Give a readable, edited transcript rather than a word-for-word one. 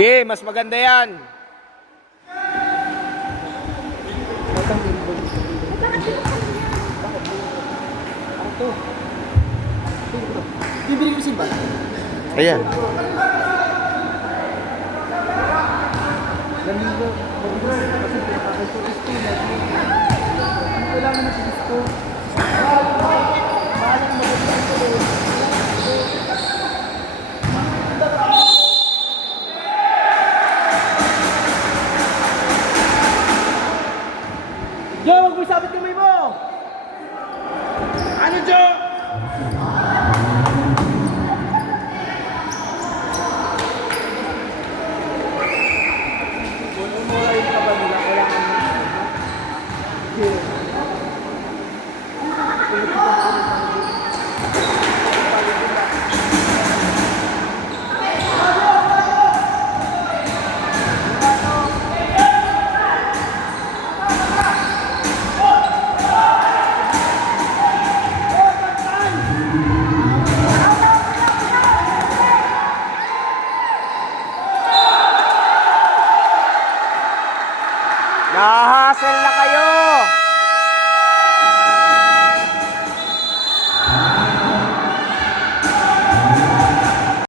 Di, mas maganda yan. Bibili ko simba. Ayan. Ganito. Kasi pinakakasulis ko. Kailangan na si Disco. Mahal ang maganda ito. Jo, huwag mo isabit kamay mo! Ano, Jo? Kung umura yung kaba nila, kailangan mo. Nahasel na kayo.